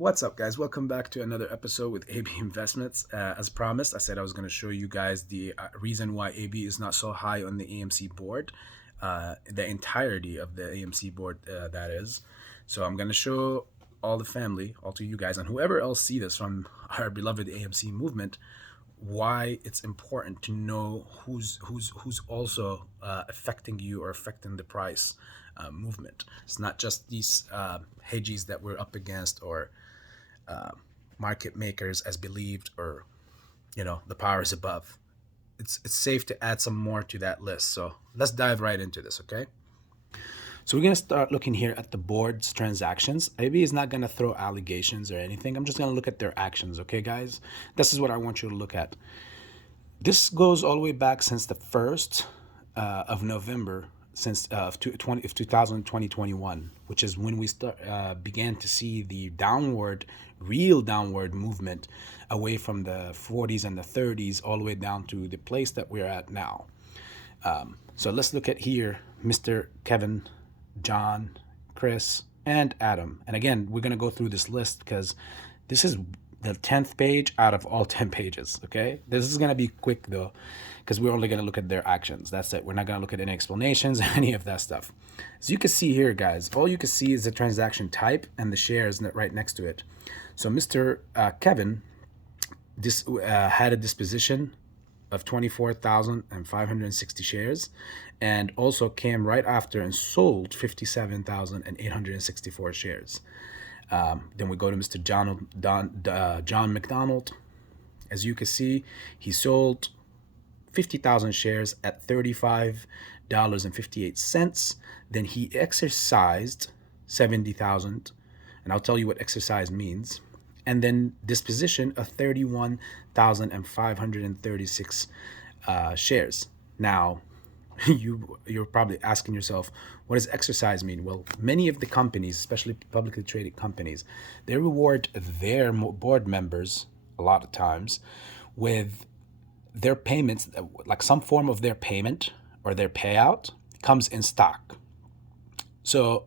What's up, guys? Welcome back to another episode with AB Investments. As promised, I said I was going to show you guys the reason why AB is not so high on the AMC board, the entirety of the AMC board, that is. So I'm going to show all the family, all to you guys, and whoever else see this from our beloved AMC movement, why it's important to know who's also affecting you or affecting the price movement. It's not just these hedges that we're up against or uh, market makers as believed, or the powers above. It's safe to add some more to that list. So let's dive right into this, okay? So we're gonna start looking here at the board's transactions. AB is not gonna throw allegations or anything. I'm just gonna look at their actions, okay, guys? This is what I want you to look at. This goes all the way back since the 1st of November, since of 2021, which is when we began to see the real downward movement away from the 40s and the 30s all the way down to the place that we're at now. So let's look at here Mr. Kevin, John, Chris, and Adam. And again, we're going to go through this list because this is the 10th page out of all 10 pages, okay? This is going to be quick though, because we're only going to look at their actions. That's it. We're not going to look at any explanations, any of that stuff. So you can see here, guys, all you can see is the transaction type and the shares right next to it. So Mr. Kevin had a disposition of 24,560 shares, and also came right after and sold 57,864 shares. Then we go to Mr. John McDonald. As you can see, he sold 50,000 shares at $35.58. Then he exercised 70,000, and I'll tell you what exercise means. And then disposition of 31,536 shares. Now, you're probably asking yourself, what does exercise mean? Well, many of the companies, especially publicly traded companies, they reward their board members a lot of times with their payments, like some form of their payment or their payout comes in stock. So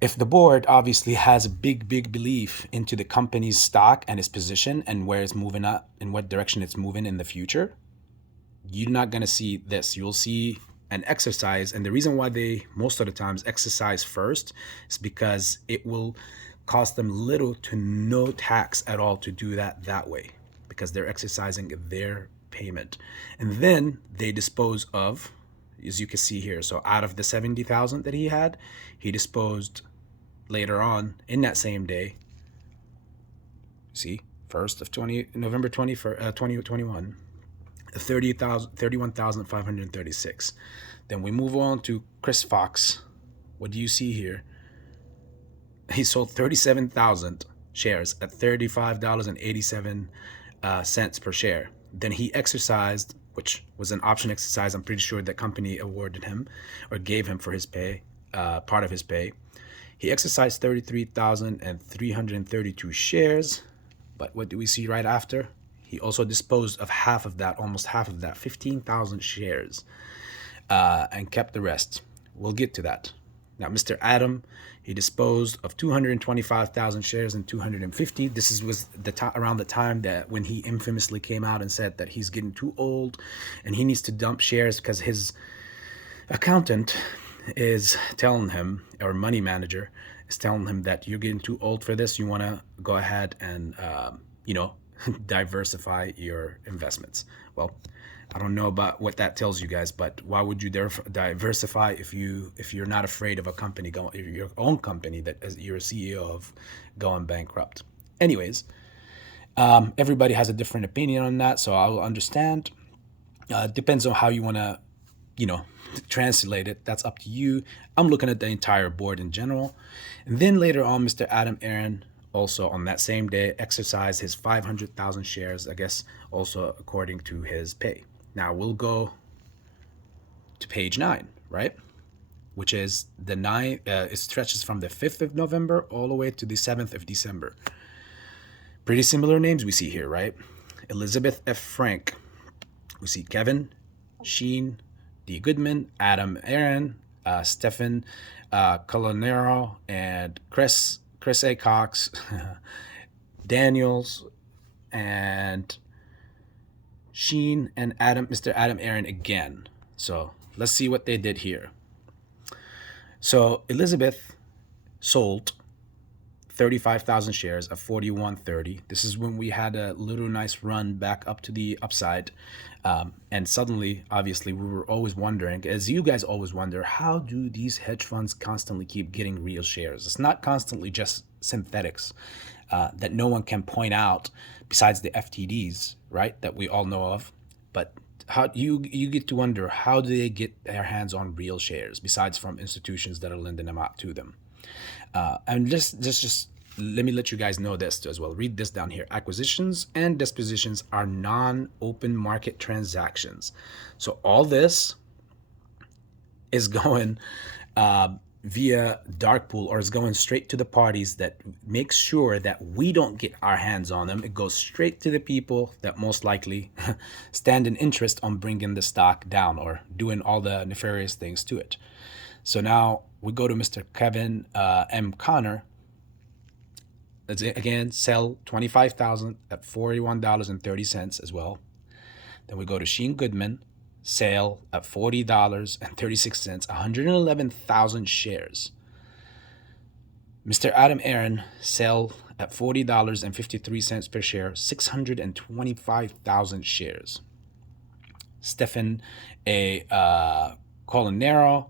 if the board obviously has a big belief into the company's stock and its position and where it's moving up, in what direction it's moving in the future, you're not going to see this. You'll see an exercise. And the reason why they most of the times exercise first is because it will cost them little to no tax at all to do that way, because they're exercising their payment. And then they dispose of, as you can see here. So out of the 70,000 that he had, he disposed later on in that same day. See, November 2021. 31,536. Then we move on to Chris Fox. What do you see here? He sold 37,000 shares at $35.87 per share. Then he exercised, which was an option exercise. I'm pretty sure that company awarded him or gave him for his pay, part of his pay. He exercised 33,332 shares. But what do we see right after? He also disposed of almost half of that, 15,000 shares, and kept the rest. We'll get to that. Now, Mr. Adam, he disposed of 225,000 shares and 250. This was around the time that when he infamously came out and said that he's getting too old and he needs to dump shares because his accountant is telling him, or money manager is telling him, that you're getting too old for this. You want to go ahead and, diversify your investments. Well, I don't know about what that tells you guys, but why would you diversify if you're not afraid of your own company that you're a CEO of going bankrupt? Anyways, everybody has a different opinion on that, so I'll understand. Depends on how you want to, translate it. That's up to you. I'm looking at the entire board in general. And then later on, Mr. Adam Aaron also on that same day exercised his 500,000 shares, I guess also according to his pay. Now we'll go to page 9, right? Which is the 9, it stretches from the 5th of November all the way to the 7th of December. Pretty similar names we see here, right? Elizabeth F. Frank. We see Kevin, Sheen, D. Goodman, Adam Aaron, Stephen Colonero, and Chris Chris A. Cox, Daniels, and Sheen and Mr. Adam Aaron again. So let's see what they did here. So Elizabeth sold 35,000 shares of 41.30. This is when we had a little nice run back up to the upside. And suddenly, obviously, we were always wondering, as you guys always wonder, how do these hedge funds constantly keep getting real shares? It's not constantly just synthetics that no one can point out besides the FTDs, right, that we all know of. But how you get to wonder, how do they get their hands on real shares besides from institutions that are lending them out to them? And just let me let you guys know this as well. Read this down here. Acquisitions and dispositions are non-open market transactions. So all this is going via dark pool, or is going straight to the parties that make sure that we don't get our hands on them. It goes straight to the people that most likely stand in interest on bringing the stock down or doing all the nefarious things to it. So now we go to Mr. Kevin M. Connor. Let's again sell 25,000 at $41.30 as well. Then we go to Sheen Goodman, sale at $40.36, 111,000 shares. Mr. Adam Aaron, sell at $40.53 per share, 625,000 shares. Stephen A. Colanero,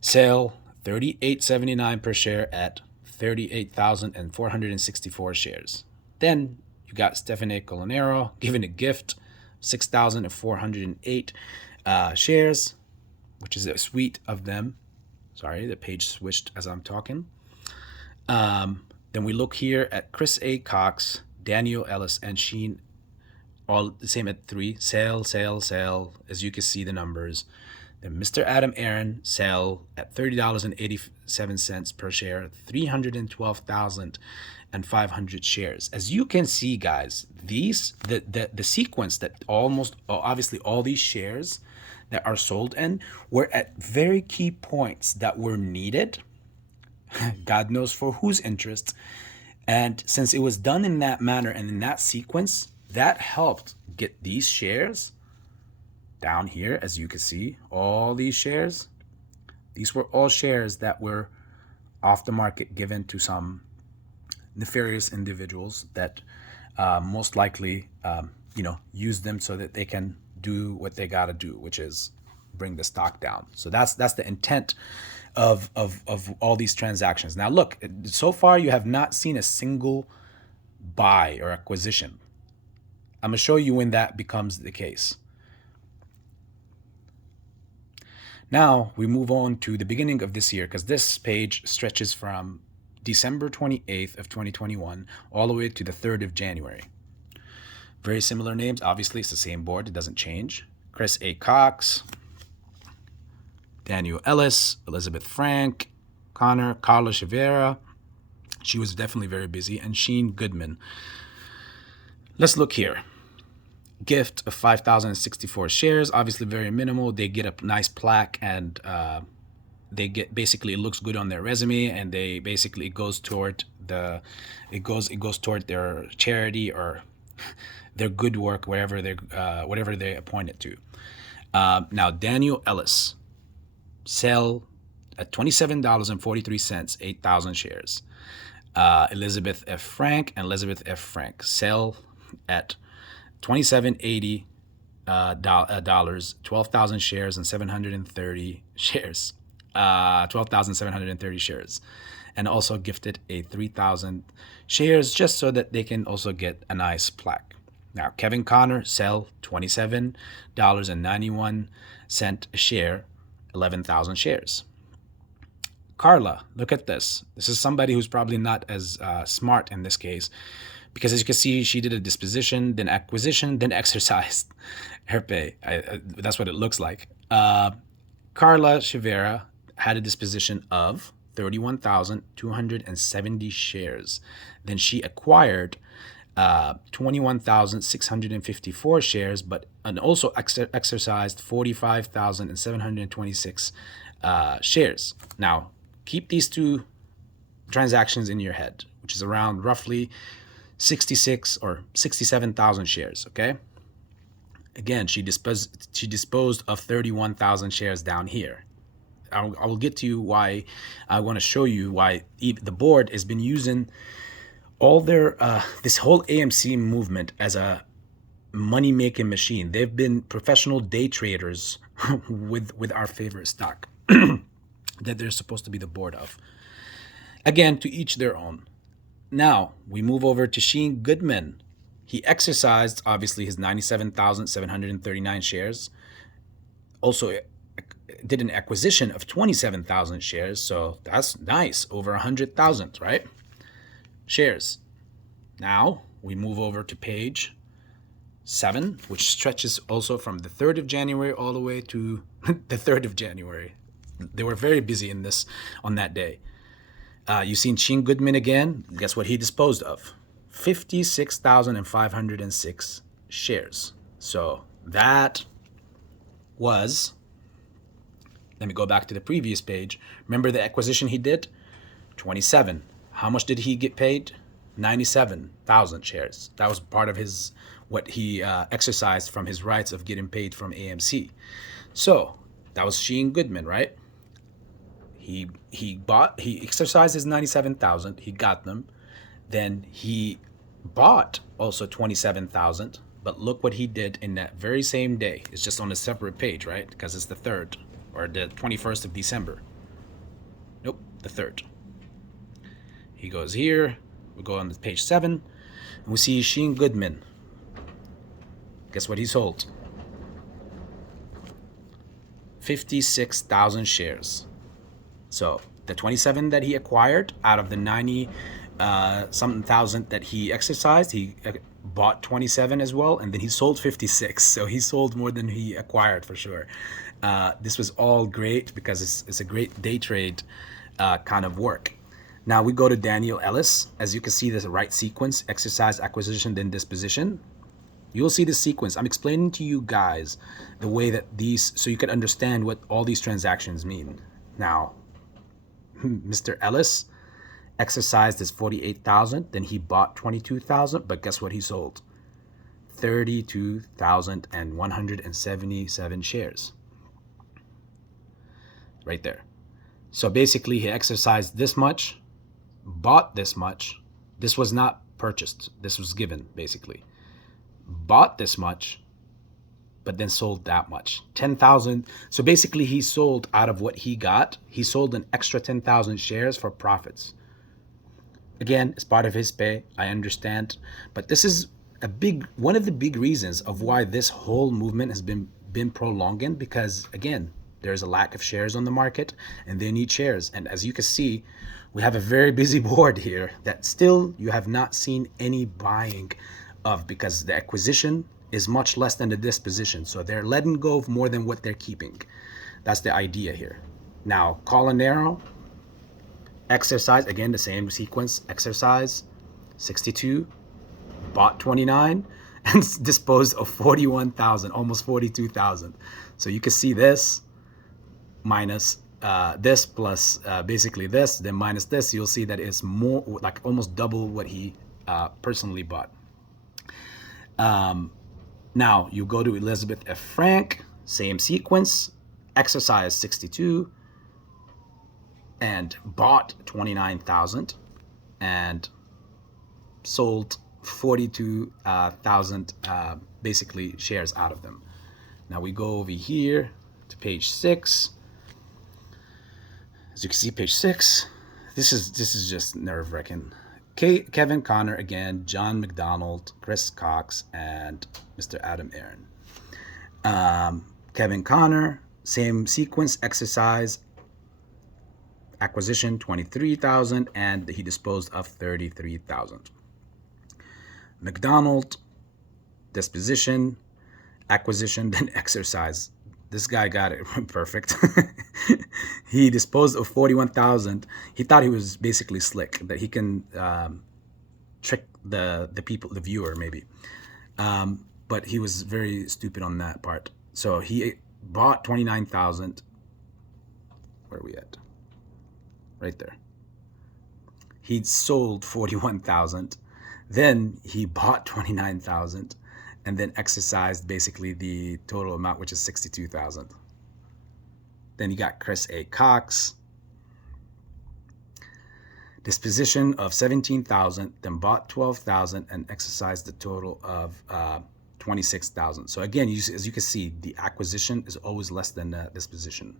sale $38.79 per share at 38,464 shares. Then you got Stephen A. Colanero giving a gift, 6,408 shares, which is a suite of them. Sorry, the page switched as I'm talking. Then we look here at Chris A. Cox, Daniel Ellis, and Sheen, all the same at 3. Sale, as you can see the numbers. Then Mr. Adam Aaron, sell at $30.87 per share, 312,500 shares. As you can see, guys, these the sequence that almost obviously all these shares that are sold in were at very key points that were needed. God knows for whose interest. And since it was done in that manner and in that sequence, that helped get these shares down here. As you can see, all these shares, these were all shares that were off the market, given to some nefarious individuals that most likely use them so that they can do what they got to do, which is bring the stock down. So that's the intent of all these transactions. Now look, so far you have not seen a single buy or acquisition. I'm gonna show you when that becomes the case. Now we move on to the beginning of this year, because this page stretches from December 28th of 2021 all the way to the 3rd of January. Very similar names. Obviously, it's the same board. It doesn't change. Chris A. Cox, Daniel Ellis, Elizabeth Frank, Connor, Carla Chivera. She was definitely very busy. And Sheen Goodman. Let's look here. Gift of 5,064 shares, obviously very minimal. They get a nice plaque, and they get, basically it looks good on their resume, and they basically it goes toward their charity or their good work, whatever they appoint it to. Now Daniel Ellis, sell at $27.43, 8,000 shares. Elizabeth F. Frank and Elizabeth F. Frank, sell at $27.80 dollars, 12,000 shares and 730 shares, 12,730 shares, and also gifted a 3,000 shares just so that they can also get a nice plaque. Now Kevin Connor, sell $27.91 a share, 11,000 shares. Carla, look at this. This is somebody who's probably not as smart in this case, because as you can see, she did a disposition, then acquisition, then exercised her pay. That's what it looks like. Carla Chivera had a disposition of 31,270 shares. Then she acquired 21,654 shares, and also exercised 45,726 shares. Now, keep these two transactions in your head, which is around roughly 66 or 67,000 shares. Okay. Again, she disposed of 31,000 shares down here. I will get to you why. I want to show you why the board has been using all their this whole AMC movement as a money making machine. They've been professional day traders with our favorite stock that they're supposed to be the board of. Again, to each their own. Now we move over to Shane Goodman. He exercised obviously his 97,739 shares. Also did an acquisition of 27,000 shares, so that's nice, over 100,000, right? Shares. Now we move over to page 7, which stretches also from the 3rd of January all the way to the 3rd of January. They were very busy in this on that day. You've seen Shane Goodman again. Guess what he disposed of? 56,506 shares. So that was, let me go back to the previous page. Remember the acquisition he did? 27. How much did he get paid? 97,000 shares. That was part of his what he exercised from his rights of getting paid from AMC. So that was Shane Goodman, right? He exercised his 97,000. He got them. Then he bought also 27,000. But look what he did in that very same day. It's just on a separate page, right? Because it's the 3rd or the 21st of December. Nope, the 3rd. He goes here. We go on to page 7. And we see Shane Goodman. Guess what he sold? 56,000 shares. So the 27 that he acquired out of the 90 something thousand that he exercised, he bought 27 as well, and then he sold 56. So he sold more than he acquired for sure. This was all great because it's a great day trade kind of work. Now we go to Daniel Ellis. As you can see, there's a right sequence: exercise, acquisition, then disposition. You'll see the sequence. I'm explaining to you guys the way that these, so you can understand what all these transactions mean. Now, Mr. Ellis exercised his 48,000, then he bought 22,000, but guess what he sold? 32,177 shares. Right there. So basically he exercised this much, bought this much. This was not purchased. This was given, basically. Bought this much, but then sold that much. 10,000. So basically he sold out of what he got. He sold an extra 10,000 shares for profits. Again, it's part of his pay. I understand. But this is one of the big reasons of why this whole movement has been prolonged, because again, there's a lack of shares on the market and they need shares. And as you can see, we have a very busy board here that still you have not seen any buying of, because the acquisition is much less than the disposition. So they're letting go of more than what they're keeping. That's the idea here. Now, Colanero, exercise, again, the same sequence, exercise, 62, bought 29, and disposed of 41,000, almost 42,000. So you can see this minus this plus basically this, then minus this, you'll see that it's more like almost double what he personally bought. Now you go to Elizabeth F. Frank, same sequence, exercise 62, and bought 29,000 and sold 42,000 basically shares out of them. Now we go over here to page 6. As you can see, page 6, this is just nerve-wracking. Kevin Connor again, John McDonald, Chris Cox, and Mr. Adam Aaron. Kevin Connor, same sequence, exercise, acquisition 23,000, and he disposed of 33,000. McDonald, disposition, acquisition, then exercise. This guy got it perfect. He disposed of 41,000. He thought he was basically slick, that he can trick the people, the viewer maybe. But he was very stupid on that part. So he bought 29,000. Where are we at? Right there. he sold 41,000. Then he bought 29,000 and then exercised basically the total amount, which is 62,000. Then you got Chris A. Cox. Disposition of 17,000, then bought 12,000 and exercised the total of 26,000. So again, as you can see, the acquisition is always less than the disposition.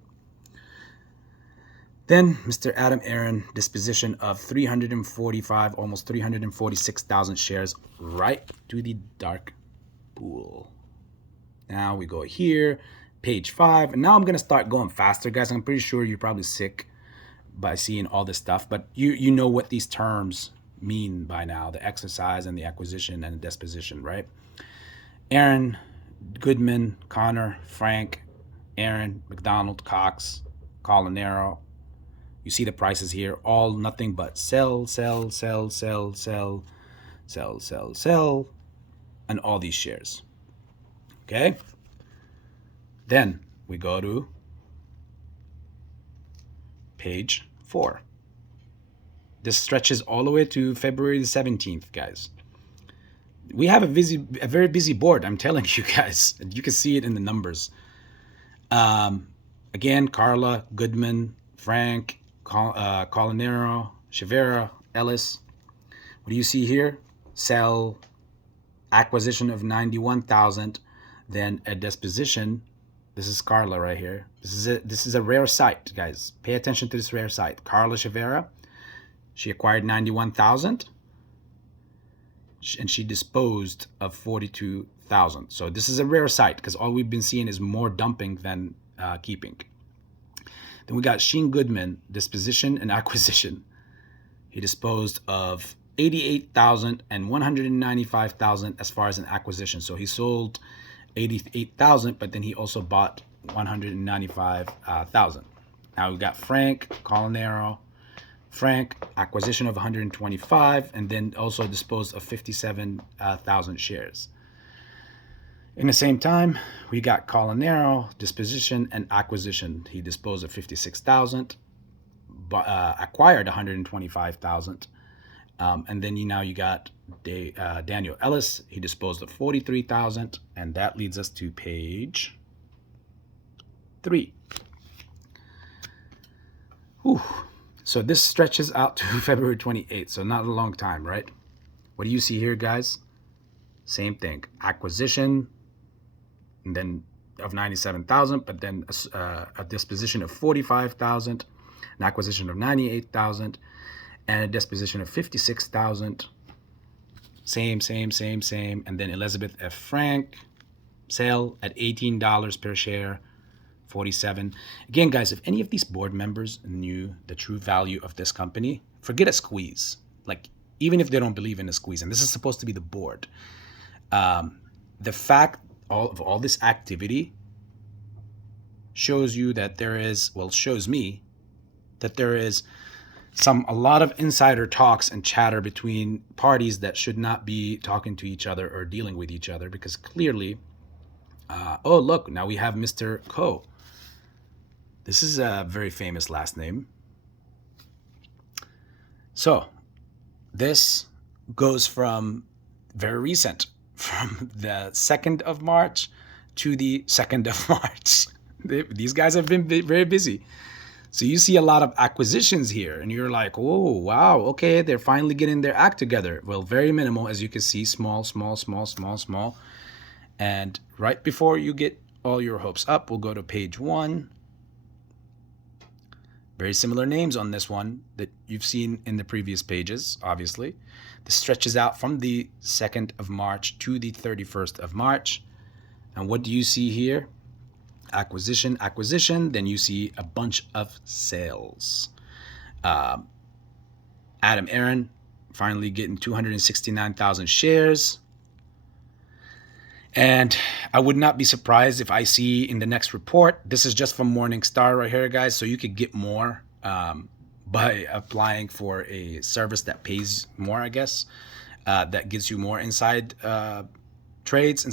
Then Mr. Adam Aron, disposition of 345, almost 346,000 shares right to the dark pool. Now we go here, page 5, and now I'm going to start going faster, guys. I'm pretty sure you're probably sick by seeing all this stuff, but you know what these terms mean by now, the exercise and the acquisition and the disposition, right? Aaron, Goodman, Connor, Frank, Aaron, McDonald, Cox, Colanero. You see the prices here, all nothing but sell, sell, sell, sell, sell, sell, sell, sell, and all these shares. Okay? Then we go to page 4. This stretches all the way to February the 17th, guys. We have a very busy board, I'm telling you guys. You can see it in the numbers. Again, Carla, Goodman, Frank, Colanero, Chivera, Ellis. What do you see here? Sell, acquisition of 91,000, then a disposition. This is Carla right here. This is a rare site, guys. Pay attention to this rare site. Carla Chivera, she acquired 91,000, and she disposed of 42,000. So this is a rare site because all we've been seeing is more dumping than keeping. Then we got Sheen Goodman, disposition and acquisition. He disposed of 88,000 and 195,000 as far as an acquisition. So he sold 88,000, but then he also bought 195,000. Now we got Frank Colanero. Frank, acquisition of 125, and then also disposed of 57,000 shares. In the same time, we got Colanero, disposition and acquisition. He disposed of 56,000, acquired 125,000. And then you got Daniel Ellis. He disposed of 43,000, and that leads us to page 3. Whew. So this stretches out to February 28th, so not a long time, right? What do you see here, guys? Same thing, acquisition, and then of 97,000, but then a disposition of 45,000, an acquisition of 98,000, and a disposition of 56,000. Same, and then Elizabeth F. Frank, sale at $18 per share, 47. Again, guys, if any of these board members knew the true value of this company, forget a squeeze. Like, even if they don't believe in a squeeze, and this is supposed to be the board, the fact of all this activity shows you that there is, well, shows me that there is a lot of insider talks and chatter between parties that should not be talking to each other or dealing with each other, because clearly, oh, look, now we have Mr. Ko. This is a very famous last name. So this goes from very recent, from the 2nd of March to the 2nd of March. These guys have been very busy. So you see a lot of acquisitions here, and you're like, oh, wow, okay, they're finally getting their act together. Well, very minimal, as you can see, small. And right before you get all your hopes up, we'll go to page 1. Very similar names on this one that you've seen in the previous pages, obviously. This stretches out from the 2nd of March to the 31st of March. And what do you see here? Acquisition, then you see a bunch of sales. Adam Aron finally getting 269,000 shares. And I would not be surprised if I see in the next report, this is just from Morningstar right here, guys, so you could get more by applying for a service that pays more, I guess, that gives you more insider trades,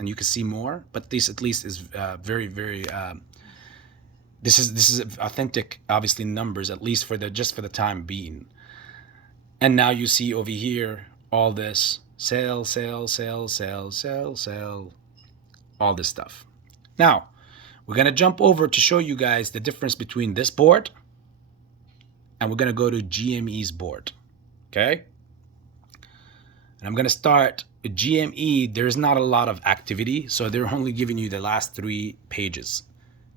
and you can see more. But this at least is very this is authentic, obviously, numbers, at least for the time being. And now you see over here all this sell, sell, sell, sell, sell, sell, all this stuff. Now, we're going to jump over to show you guys the difference between this board, and we're going to go to GME's board. Okay? And I'm going to start with GME. There's not a lot of activity, so they're only giving you the last 3 pages.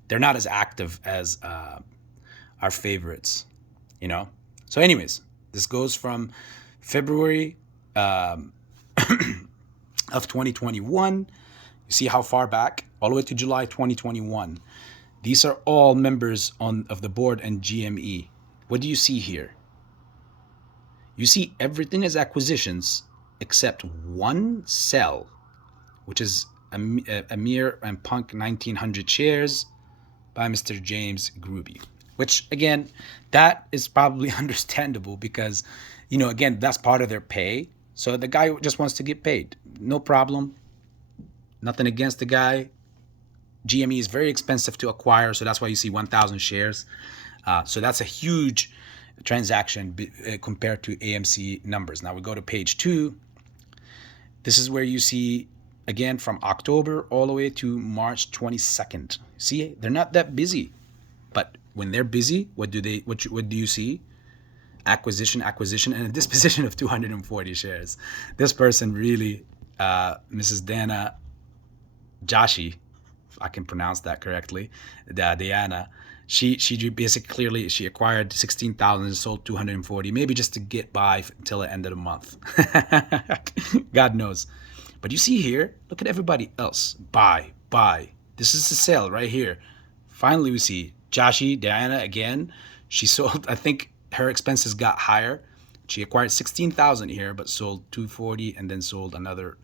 They're not as active as our favorites, you know? So anyways, this goes from February of 2021. You see how far back? All the way to July 2021. These are all members of the board and GME. What do you see here? You see everything is acquisitions except one sell, which is Amir and Punk 1900 shares by Mr. James Gruby. Which, again, that is probably understandable because, you know, again, that's part of their pay. So the guy just wants to get paid. No problem. Nothing against the guy. GME is very expensive to acquire, so that's why you see 1,000 shares. So that's a huge transaction compared to AMC numbers. Now we go to page 2. This is where you see, again, from October all the way to March 22nd. See, they're not that busy. But when they're busy, what do you see? Acquisition, and a disposition of 240 shares. This person really, Mrs. Dana Joshi, if I can pronounce that correctly, Diana, she basically clearly she acquired 16,000, sold 240, maybe just to get by until the end of the month. God knows. But you see here, look at everybody else. Buy. This is the sale right here. Finally, we see Joshi, Diana again. She sold, I think her expenses got higher. She acquired 16,000 here, but sold 240 and then sold another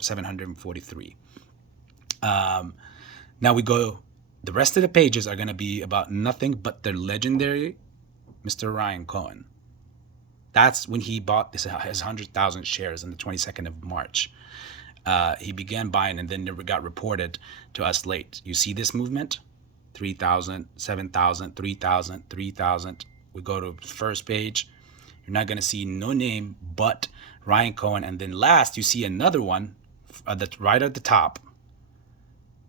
743. Now we go, the rest of the pages are going to be about nothing but the legendary Mr. Ryan Cohen. That's when he bought his 100,000 shares on the 22nd of March. He began buying and then it got reported to us late. You see this movement? 3,000, 7,000, 3,000, 3,000. We go to the first page. You're not going to see no name but Ryan Cohen. And then last, you see another one right at the top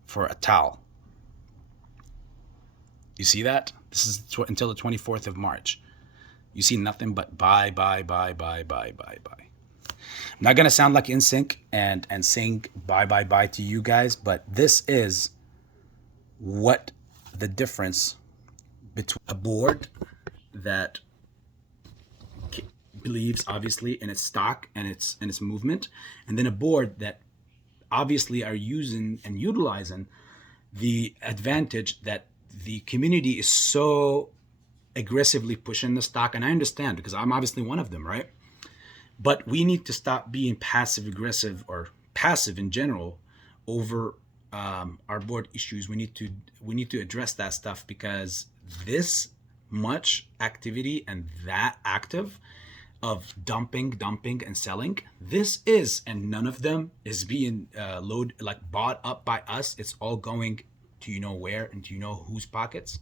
for a towel. You see that? This is until the 24th of March. You see nothing but buy. I'm not going to sound like NSYNC and sing bye to you guys, but this is what the difference between a board that believes obviously in its stock and its movement, and then a board that obviously are using and utilizing the advantage that the community is so aggressively pushing the stock. And I understand because I'm obviously one of them, right? But we need to stop being passive aggressive or passive in general over our board issues. We need to address that stuff because this much activity and that active of dumping and selling, this is, and none of them is being bought up by us. It's all going to you know where and to you know whose pockets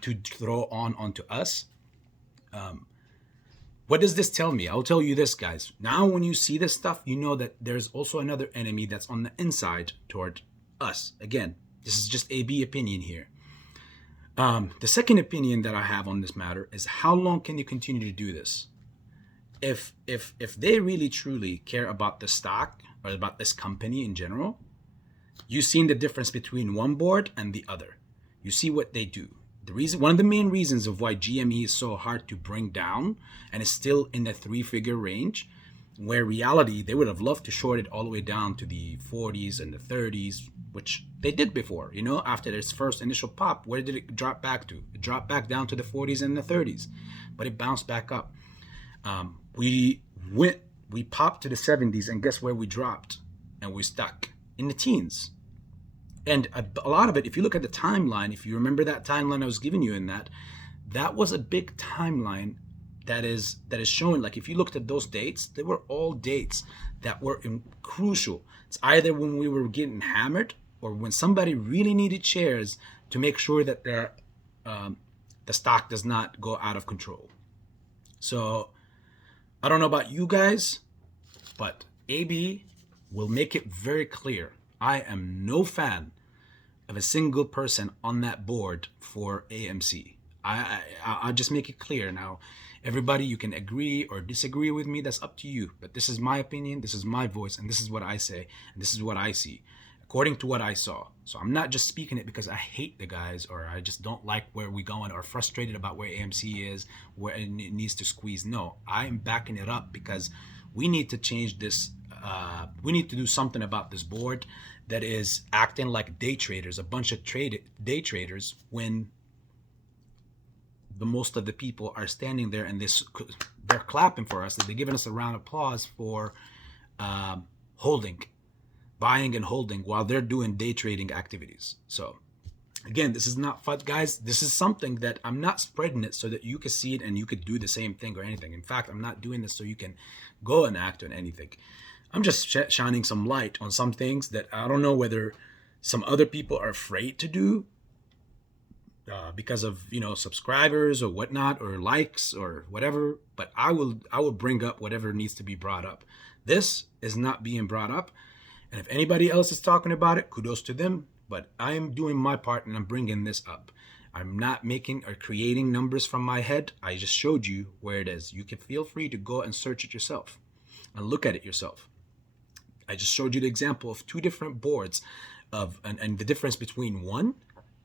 to throw onto us. What does this tell me? I'll tell you this, guys. Now when you see this stuff, you know that there's also another enemy that's on the inside toward us. Again, this is just AB opinion here. The second opinion that I have on this matter is how long can you continue to do this? If they really truly care about the stock or about this company in general, you've seen the difference between one board and the other. You see what they do. One of the main reasons of why GME is so hard to bring down and is still in the 3-figure range, where reality they would have loved to short it all the way down to the 40s and the 30s, which they did before. You know, after its first initial pop, where did it drop back to? It dropped back down to the 40s and the 30s, but it bounced back up. We popped to the 70s, and guess where we dropped? And we stuck in the teens. And a lot of it, if you look at the timeline, if you remember that timeline I was giving you in that was a big timeline that is showing, like if you looked at those dates, they were all dates that were crucial. It's either when we were getting hammered or when somebody really needed shares to make sure that the stock does not go out of control. So I don't know about you guys, but AB will make it very clear. I am no fan of a single person on that board for AMC. I'll just make it clear now. Everybody, you can agree or disagree with me. That's up to you. But this is my opinion. This is my voice, and this is what I say, and this is what I see, according to what I saw. So I'm not just speaking it because I hate the guys or I just don't like where we're going or frustrated about where AMC is, where it needs to squeeze. No, I am backing it up because we need to change this. We need to do something about this board that is acting like day traders, a bunch of day traders, when the most of the people are standing there and they're clapping for us. They're giving us a round of applause for holding, buying and holding while they're doing day trading activities. So again, this is not fun, guys. This is something that I'm not spreading it so that you can see it and you could do the same thing or anything. In fact, I'm not doing this so you can go and act on anything. I'm just shining some light on some things that I don't know whether some other people are afraid to do because of subscribers or whatnot or likes or whatever. But I will bring up whatever needs to be brought up. This is not being brought up, and if anybody else is talking about it, kudos to them. But I am doing my part and I'm bringing this up. I'm not making or creating numbers from my head. I just showed you where it is. You can feel free to go and search it yourself and look at it yourself. I just showed you the example of two different boards and the difference between one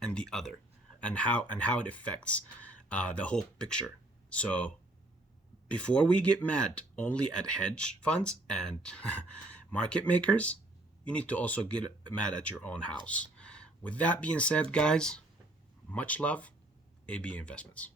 and the other, and how it affects the whole picture. So before we get mad only at hedge funds and market makers, you need to also get mad at your own house. With that being said, guys, much love, AB Investments.